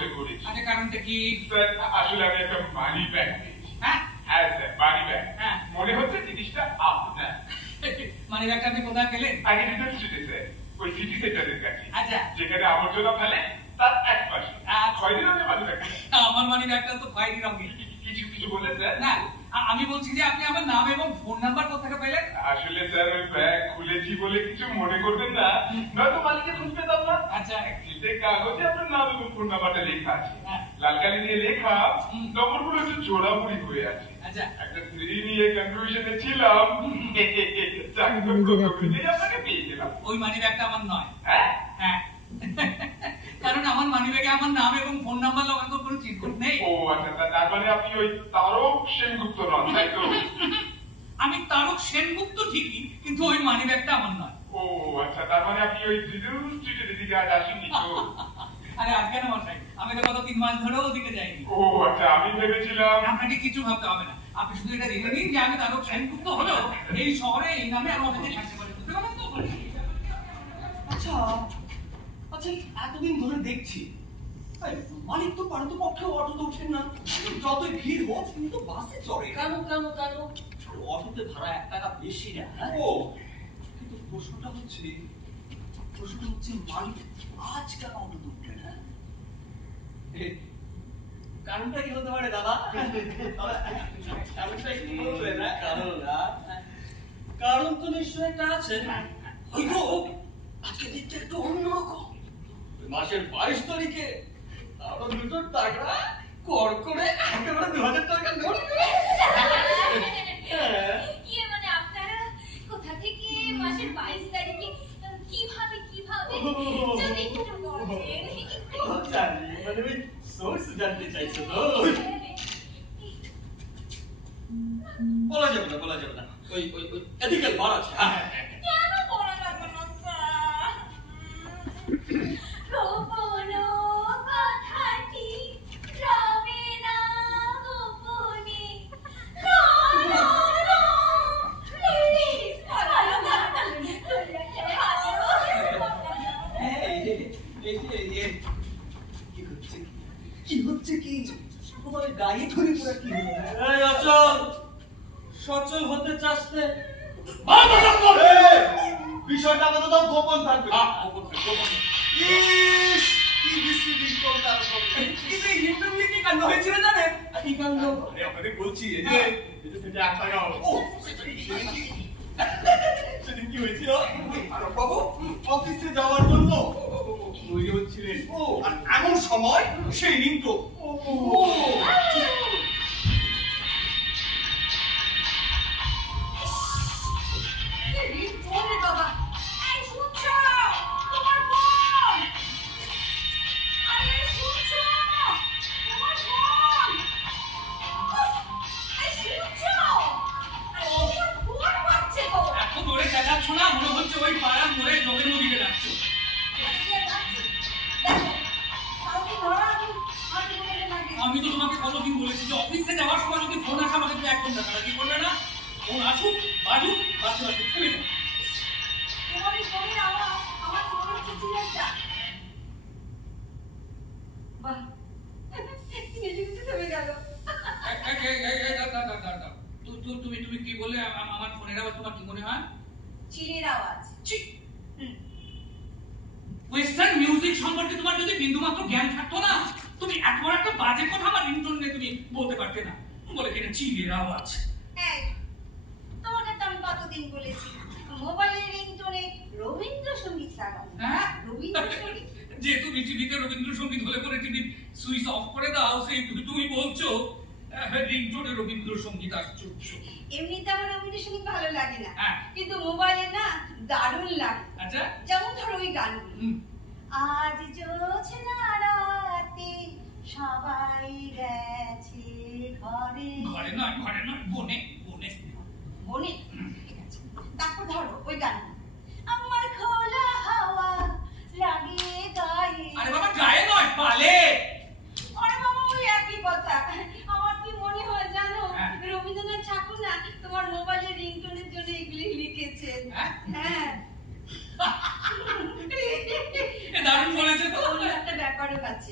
করতে করেছি। আচ্ছা কারণটা কি? স্যার আসলে আমি একটা মানি ব্যাগ পেয়েছি। হ্যাঁ স্যার মানি ব্যাগ। মনে হচ্ছে জিনিসটা আপনার। মানি ব্যাগটা আপনি কোথায় পেলেন? আগে রিটার্ন স্ট্রিটে স্যার, ওই সিটি সেন্টারের কাছে। আচ্ছা যেখানে আবর্জনা ফেলে তার এক পাশে। খয়েরি রঙের মানি ব্যাগ। আমার মানি ব্যাগটা তো খয়েরি রঙের। কিছু বললেন স্যার? না আমি বলছি যে আপনি আমার নাম এবং ফোন নাম্বার কোথা থেকে পেলেন? আসলে স্যার ওই ব্যাগ খুলেছি বলে কিছু মনে করবেন না, নয়তো মালিকের খোঁজ পেতাম না। আচ্ছা চিঠির কাগজে আপনার নাম এবং ফোন নাম্বারটা লেখা আছে, লাল কালি দিয়ে লেখা, নম্বরগুলো একটু জোড়ামুড়ি হয়ে আছে। আচ্ছা একটা স্ত্রী নিয়ে কনফিউশনে ছিলাম, আপনাকে পেয়ে গেলাম। ওই মানি ব্যাগটা আমার নয়। হ্যাঁ হ্যাঁ কারণ আমার মানি ব্যাগে আমার নাম এবং ফোন নাম্বার লাগানো কোনো চিটকুট নেই। ও আচ্ছা, তার মানে আপনি ওই তারক সেনগুপ্ত নন, তাই তো? আমি তারক সেনগুপ্ত ঠিকই, কিন্তু ওই মানি ব্যাগটা আমার নয়। ও আচ্ছা, তার মানে আপনি ওই দিদুর স্ট্রিটের দিকে আজ আসেননি তো? আরে আজ কেন মশাই, আমি তো গত 3 মাস ধরেও ওদিকে যাইনি। ও আচ্ছা, আমি ভেবেছিলাম। আপনাকে কিছু ভাবতে হবে না, আপনি শুধু এটা জেনে নিন যে আমি তারক সেনগুপ্ত হলেও এই শহরে এই নামে আর অনেকে থাকতে পারে। বুঝতে পারলেন তো? আচ্ছা আচ্ছা, এতদিন ধরে দেখছি মালিক তো পারত পক্ষে অটোতে ওঠেন না, যতই ভিড় হোক কিন্তু বাসে চড়ে। কেন কেন কেন? অটোতে ভাড়া 1 টাকা বেশি না। ও কিন্তু প্রশ্নটা হচ্ছে মালিক আজ কেন অটোতে উঠলেন? কারণটা কি হতে পারে দাদা? কারণটা কি বলবেন? কারণ তো নিশ্চয়ই একটা আছে। হয়তো আজকে দিনটা একটু অন্যরকম। মাসের 22 তারিখে আমরা দুটো টাকা কর করে একেবারে 2000 টাকা নোট করে। কি মানে আপনারা কোথা থেকে মাসের 22 তারিখে কিভাবে যদি একটু বলেন? জানি মানে ওই সোর্স জানতে চাইছো তো? বলা যাবে না। ওই এথিক্যাল বার আছে। কেন বলা লাগবে না স্যার? গোপনো কথাটি রবে না গোপনে। প্লিজ ভালো কি হচ্ছে কি তোমার গায়ে ধরে পুরো কি হলো? এই অচল, সচল হতে চাসতে বিষয়টা আমাদের তো গোপন থাকবে। ইস কি বিশ্রী কোনটা কিন্তু ইন্টারভিউ কি কাণ্ড হয়েছিল জানেন? কি কাণ্ড? আরে আপনাদের বলছি এই যে সেটা 1 টাকা হলো। ও সেদিন কি হয়েছিল? আর বাবু অফিসে যাওয়ার জন্য তৈরি হচ্ছিলেন, আর এমন সময় সেই রিংটো। মনে হচ্ছে ওই পাড়ার মোড়ে যোগের নদীকে যাচ্ছে। আমি তো তোমাকে কতদিন বলেছি যে অফিসে যাওয়ার সময় যদি ফোন আসে আমাকে তুমি একদম ডাকাডাকি করবে না। ফোন আসুক বাজুক বাজতে বাজতে থেমে যাও। তুমি কি বললে? আমার ফোনের আওয়াজ তোমার কি মনে হয়? চিলের আওয়াজ। ওয়েস্টার্ন মিউজিক সম্পর্কে তোমার যদি বিন্দুমাত্র জ্ঞান থাকতো না, তুমি এত বড় একটা বাজে কথা আমার রিংটোন নিয়ে তুমি বলতে পারতে না। বলে কিনা চিলের আওয়াজ। তোমাকে তো আমি কতদিন বলেছি মোবাইলের রিংটোনে রবীন্দ্রসঙ্গীত লাগাও। হ্যাঁ রবীন্দ্রসঙ্গীত যেহেতু টিভিতে রবীন্দ্রসঙ্গীত হলে পরে টিভি সুইচ অফ করে দাও, সেই তুমি বলছো রিংটোনে রবীন্দ্রসঙ্গীত আশ্চর্য। এমনিতে আমার রবীন্দ্রসঙ্গীত ভালো লাগে না, হ্যাঁ কিন্তু মোবাইলে না দারুণ লাগে। আচ্ছা যেমন ধরো ওই গানগুলো, আজ জোছনা রাতে সবাই গেছে ঘরে। ঘরে নয় বনে। বনে ঠিক আছে। তারপর ধরো ওই গান, আমার খোলা হাওয়া লাগে গায়ে। আরে বাবা গায়ে নয় পালে। আরে বাবা ওই একই কথা। আমার কি মনে হয় জানো, রবীন্দ্রনাথ ঠাকুর না তোমার মোবাইলের রিংটোনের জন্য এগুলি লিখেছেন। হ্যাঁ দারুণ বলেছে তো। একটা ব্যাপারও আছে।